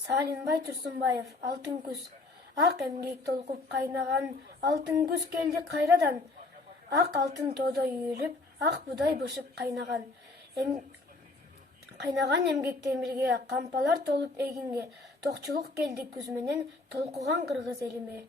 Салимбай Турсунбаев, алтын күз. Ак эмгек толкуп кайнаган, алтын күз келди кайрадан. Ак алтын тоодо үйүлүп, ак будай бышып кайнаган. Кайнаган эмгек темирге, кампалар толуп эгинге, токчулук келди күз менен толкуган кыргыз элиме.